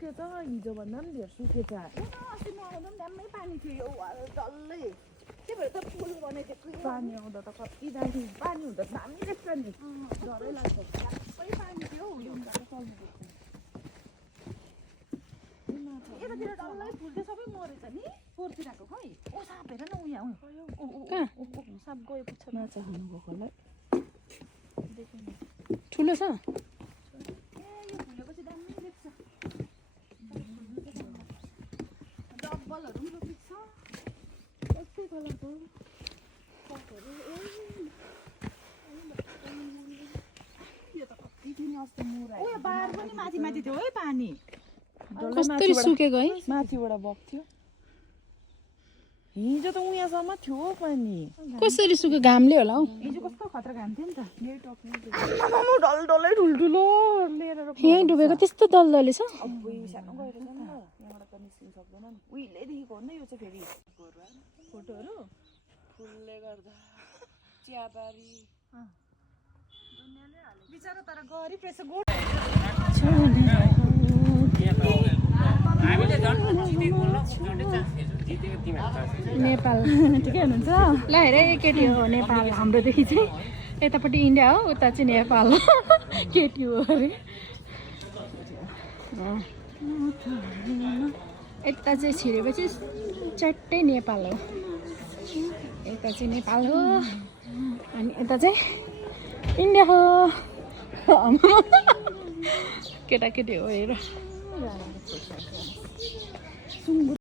सुकेछ हिजोभन्दा पनि धेर सुकेछ अस्ति म आउँदा पनि ड्याम्मै पानी थियो यो डल्लै के भएर त पुल बनाइदिएको पानी आउँदा त कति दामी पानी हुँदा दामी देख्छ नि डरै लाग्छ सबै पानी थियो यतातिर डल्लै फुल चाहिँ सबै मरेछ नि पोहोरतिरको खै ओ साप हेर न उयो साप गयो पुग्छ माछा खानु गएको होला ठुलो छ ए यो फुलेको चाहिँ दामी देख्छ डब्बलहरू पनि रोपेको छ कस्तै कलरको यो त कति थियो नि अस्ति मुरा ओ बार पनि माथि माथि थियो है पानी कस्तरी सुकेको है माथिबाट बग्थ्यो हिजो त उयाँसम्म थियो पानी कसरी सुक्यो घामले होला हौ हिजो कस्तो खतरा घाम थियो नि त यही टक्नु डल्डलै ठुल्ठुलो लिएर यहीँ डुबेको त्यस्तो दलदले छ अब सानो गएर छ नि त यहाँबाट त निस्किनु सक्दैन नि उहिलेदेखिको हो नि यो चाहिँ फेरि फोटोहरू फुलले गर्दा चियाबारी बिचारा तर गरिब रहेछ गोठ नेपाल ठिकै हुनुहुन्छ ल हेर केटी हो नेपाल हाम्रोदेखि चाहिँ यतापट्टि इन्डिया हो उता चाहिँ नेपाल हो केटी हो अरे यता चाहिँ छिरेपछि चट्टै नेपाल हो यता चाहिँ नेपाल हो अनि यता चाहिँ इन्डिया हो केटाकेटी हो हेर